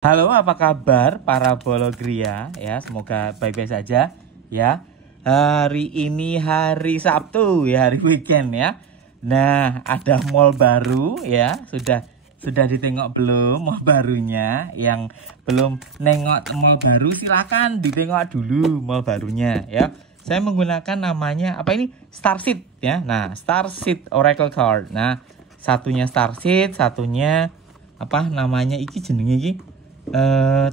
Halo, apa kabar para Bologria ya? Semoga baik-baik saja ya. Hari ini hari Sabtu ya, hari weekend ya. Nah, ada mall baru ya. Sudah ditengok belum mall barunya? Yang belum nengok mall baru silakan ditengok dulu mall barunya ya. Saya menggunakan namanya apa ini? Starseed ya. Nah, Starseed Oracle Card. Nah, satunya Starseed, satunya apa namanya iki jenenge iki?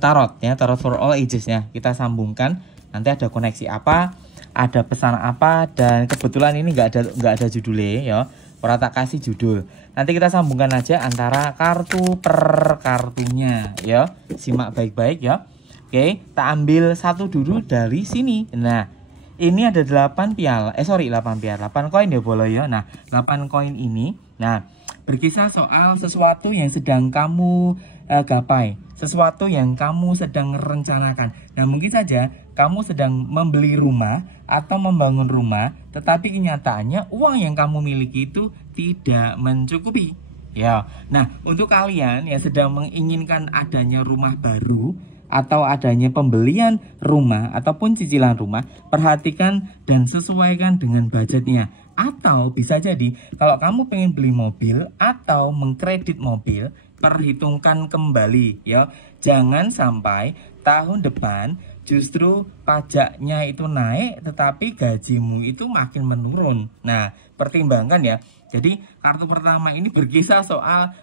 Tarot ya, Tarot for all ages ya. Kita sambungkan, nanti ada koneksi apa, ada pesan apa, dan kebetulan ini nggak ada judulnya ya. Orang tak kasih judul. Nanti kita sambungkan aja antara kartu per kartunya ya. Simak baik-baik ya. Oke, kita ambil satu dulu dari sini. Nah, ini ada 8 piala. 8 piala. 8 koin ya boleh ya. Nah, 8 koin ini. Nah, berkisah soal sesuatu yang sedang kamu gapai, sesuatu yang kamu sedang rencanakan. Nah, mungkin saja kamu sedang membeli rumah atau membangun rumah, tetapi kenyataannya uang yang kamu miliki itu tidak mencukupi. Ya, nah untuk kalian yang sedang menginginkan adanya rumah baru atau adanya pembelian rumah ataupun cicilan rumah, perhatikan dan sesuaikan dengan budgetnya. Atau bisa jadi kalau kamu pengen beli mobil atau mengkredit mobil, perhitungkan kembali ya. Jangan sampai tahun depan justru pajaknya itu naik tetapi gajimu itu makin menurun. Nah, pertimbangkan ya. Jadi kartu pertama ini berkisah soal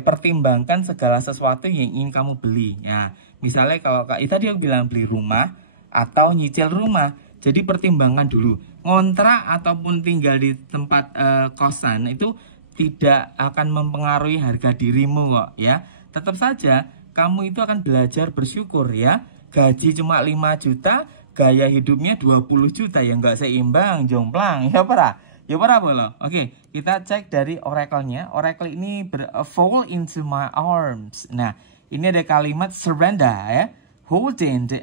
pertimbangkan segala sesuatu yang ingin kamu beli. Ya, misalnya kalau tadi aku bilang beli rumah atau nyicil rumah. Jadi pertimbangkan dulu, ngontrak ataupun tinggal di tempat kosan itu tidak akan mempengaruhi harga dirimu kok ya. Tetap saja kamu itu akan belajar bersyukur ya. Gaji cuma 5 juta, gaya hidupnya 20 juta yang nggak seimbang, jomplang ya para. Ya para boleh. Oke, kita cek dari oracle-nya. Oracle ini fall into my arms. Nah, ini ada kalimat surrender ya. Holding the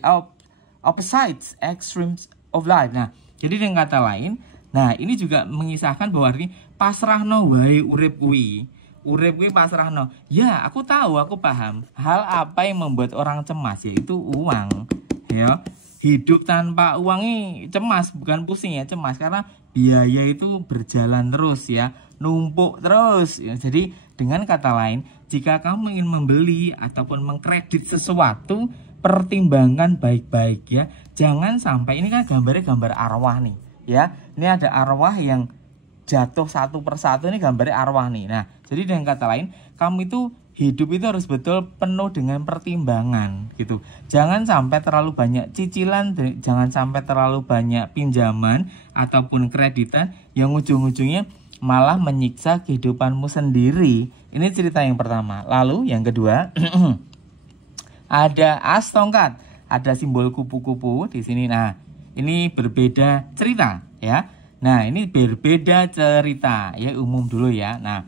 opposites extremes of life. Nah, jadi dengan kata lain, nah ini juga mengisahkan bahwa artinya pasrahno wae urip kuwi. Urip kuwi pasrahno. Ya, aku tahu, aku paham. Hal apa yang membuat orang cemas yaitu uang. Ya, hidup tanpa uang ini cemas, bukan pusing ya, cemas karena biaya itu berjalan terus ya, numpuk terus. Ya, jadi dengan kata lain, jika kamu ingin membeli ataupun mengkredit sesuatu, pertimbangkan baik-baik ya. Jangan sampai, ini kan gambarnya gambar arwah nih ya. Ini ada arwah yang jatuh satu persatu, ini gambarnya arwah nih. Nah, jadi dengan kata lain, kamu itu hidup itu harus betul penuh dengan pertimbangan gitu. Jangan sampai terlalu banyak cicilan, jangan sampai terlalu banyak pinjaman ataupun kreditan yang ujung-ujungnya malah menyiksa kehidupanmu sendiri. Ini cerita yang pertama. Lalu yang kedua, ada as tongkat, ada simbol kupu-kupu di sini. Nah, ini berbeda cerita ya. Nah, ini berbeda cerita ya, umum dulu ya. Nah,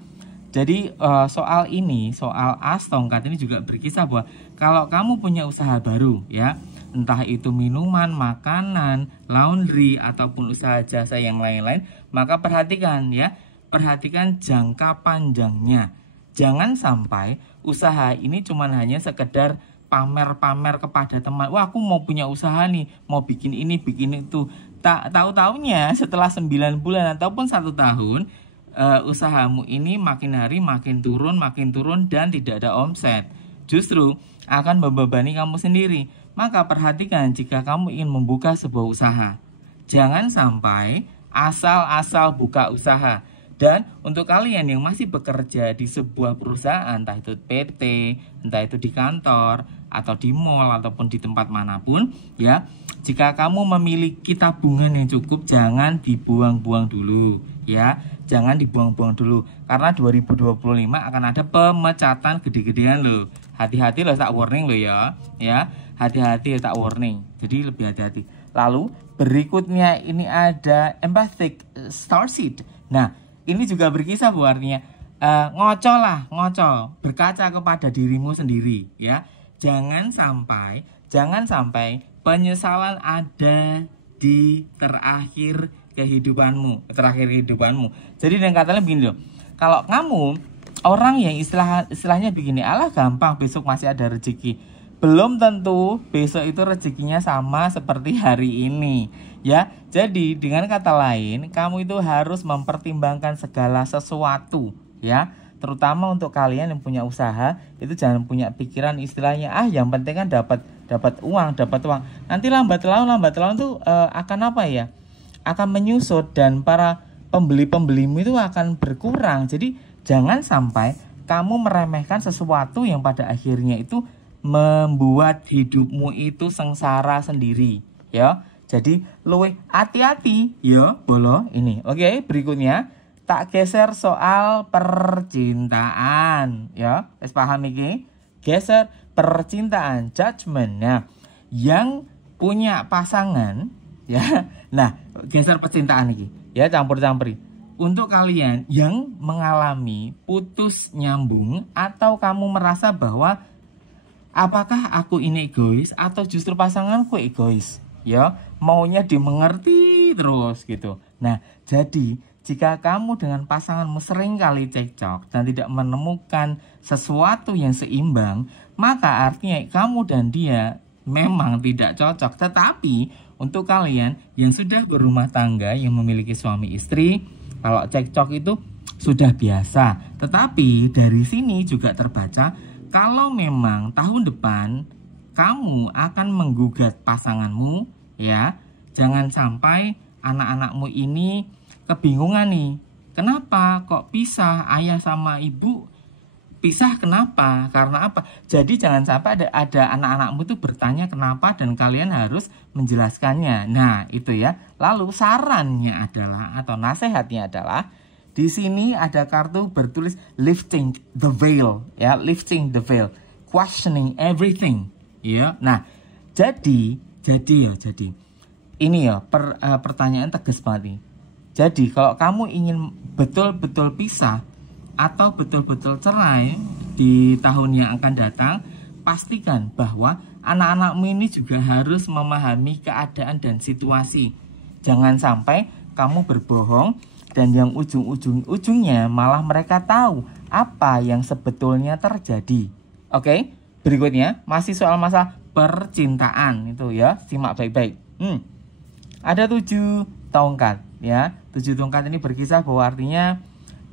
jadi soal as tongkat ini juga berkisah bahwa kalau kamu punya usaha baru ya, entah itu minuman, makanan, laundry ataupun usaha jasa yang lain-lain, maka perhatikan ya, perhatikan jangka panjangnya. Jangan sampai usaha ini cuma hanya sekedar pamer-pamer kepada teman. Wah, aku mau punya usaha nih, mau bikin ini, bikin itu. Tak tahu-taunya setelah 9 bulan ataupun 1 tahun, usahamu ini makin hari makin turun dan tidak ada omset. Justru akan membebani kamu sendiri. Maka perhatikan jika kamu ingin membuka sebuah usaha. Jangan sampai asal-asal buka usaha. Dan untuk kalian yang masih bekerja di sebuah perusahaan, entah itu PT, entah itu di kantor, atau di mall, ataupun di tempat manapun, ya, jika kamu memiliki tabungan yang cukup, jangan dibuang-buang dulu, ya, jangan dibuang-buang dulu, karena 2025 akan ada pemecatan gede-gedean loh. Hati-hati loh, tak warning loh ya, hati-hati tak warning, jadi lebih hati-hati. Lalu berikutnya ini ada empathic starseed. Nah, ini juga berkisah bahwa artinya ngoco, berkaca kepada dirimu sendiri ya. Jangan sampai penyesalan ada di terakhir kehidupanmu. Jadi dengan katanya begini loh. Kalau kamu orang yang istilahnya begini, alah gampang besok masih ada rezeki. Belum tentu besok itu rezekinya sama seperti hari ini ya. Jadi dengan kata lain, kamu itu harus mempertimbangkan segala sesuatu ya. Terutama untuk kalian yang punya usaha, itu jangan punya pikiran istilahnya yang penting kan dapat uang. Nanti lambat laun tuh akan apa ya? Akan menyusut dan para pembeli-pembelimu itu akan berkurang. Jadi jangan sampai kamu meremehkan sesuatu yang pada akhirnya itu membuat hidupmu itu sengsara sendiri ya. Jadi luwih hati-hati ya bolo ini. Oke, berikutnya tak geser soal percintaan ya. Wis paham iki? Geser percintaan, judgment. Nah, yang punya pasangan ya. Nah, geser percintaan iki ya, campur-campuri. Untuk kalian yang mengalami putus nyambung atau kamu merasa bahwa apakah aku ini egois atau justru pasanganku egois ya, maunya dimengerti terus gitu. Nah, jadi jika kamu dengan pasanganmu sering kali cekcok dan tidak menemukan sesuatu yang seimbang, maka artinya kamu dan dia memang tidak cocok. Tetapi untuk kalian yang sudah berumah tangga, yang memiliki suami istri, kalau cekcok itu sudah biasa. Tetapi dari sini juga terbaca kalau memang tahun depan kamu akan menggugat pasanganmu ya, jangan sampai anak-anakmu ini kebingungan nih. Kenapa kok pisah, ayah sama ibu pisah, kenapa? Karena apa? Jadi jangan sampai ada anak-anakmu itu bertanya kenapa dan kalian harus menjelaskannya. Nah, itu ya. Lalu sarannya adalah atau nasihatnya adalah di sini ada kartu bertulis lifting the veil ya, lifting the veil, questioning everything ya. Nah, jadi ini ya pertanyaan tegas banget nih. Jadi kalau kamu ingin betul-betul pisah atau betul-betul cerai di tahun yang akan datang, pastikan bahwa anak-anakmu ini juga harus memahami keadaan dan situasi. Jangan sampai kamu berbohong dan yang ujung-ujungnya malah mereka tahu apa yang sebetulnya terjadi. Oke, berikutnya masih soal masalah percintaan itu ya, simak baik-baik. Ada 7 tongkat ya. 7 tongkat ini berkisah bahwa artinya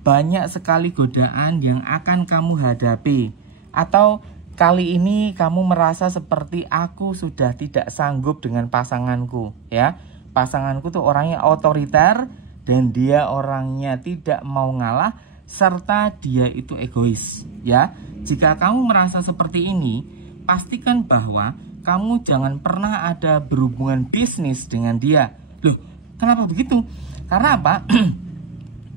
banyak sekali godaan yang akan kamu hadapi. Atau kali ini kamu merasa seperti aku sudah tidak sanggup dengan pasanganku ya. Pasanganku tuh orangnya otoriter dan dia orangnya tidak mau ngalah, serta dia itu egois ya. Jika kamu merasa seperti ini, pastikan bahwa kamu jangan pernah ada berhubungan bisnis dengan dia. Loh, kenapa begitu? Karena apa?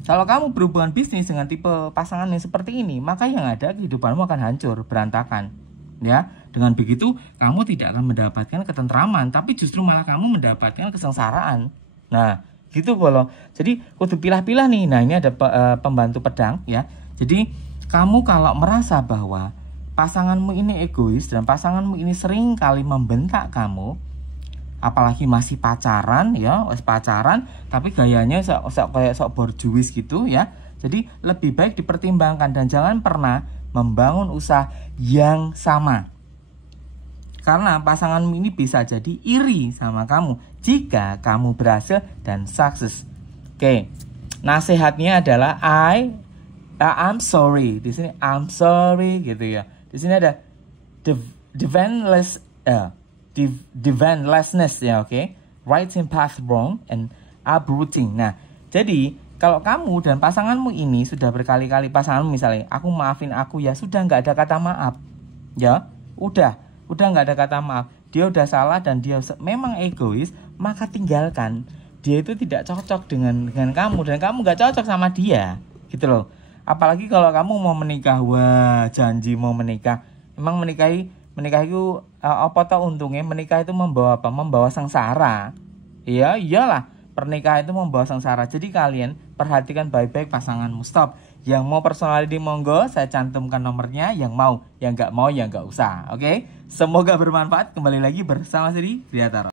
Kalau kamu berhubungan bisnis dengan tipe pasangan yang seperti ini, maka yang ada kehidupanmu akan hancur, berantakan ya. Dengan begitu kamu tidak akan mendapatkan ketentraman, tapi justru malah kamu mendapatkan kesengsaraan. Nah, gitu bolo. Jadi kudu pilah-pilah nih. Nah, ini ada pembantu pedang ya. Jadi kamu kalau merasa bahwa pasanganmu ini egois dan pasanganmu ini sering kali membentak kamu, apalagi masih pacaran ya, pacaran tapi gayanya kayak sok borjuis gitu ya. Jadi lebih baik dipertimbangkan dan jangan pernah membangun usaha yang sama. Karena pasanganmu ini bisa jadi iri sama kamu jika kamu berhasil dan sukses. Oke. Nasihatnya adalah I'm sorry. Di sini I'm sorry gitu ya. Di sini ada defenselessness ya, oke. Writing path wrong and uprooting. Nah, jadi kalau kamu dan pasanganmu ini sudah berkali-kali pasanganmu misalnya, aku maafin aku ya, sudah nggak ada kata maaf. Ya, udah nggak ada kata maaf. Dia udah salah dan dia memang egois, maka tinggalkan. Dia itu tidak cocok dengan kamu dan kamu nggak cocok sama dia, gitu loh. Apalagi kalau kamu mau menikah, wah janji mau menikah. Emang menikah itu apa tau untungnya? Menikah itu membawa apa? Membawa sengsara. Iya, iyalah. Pernikahan itu membawa sengsara. Jadi kalian perhatikan baik-baik pasanganmu. Stop. Yang mau personality monggo, saya cantumkan nomornya. Yang mau, yang nggak mau ya nggak usah. Oke? Semoga bermanfaat. Kembali lagi bersama Sri Triataro.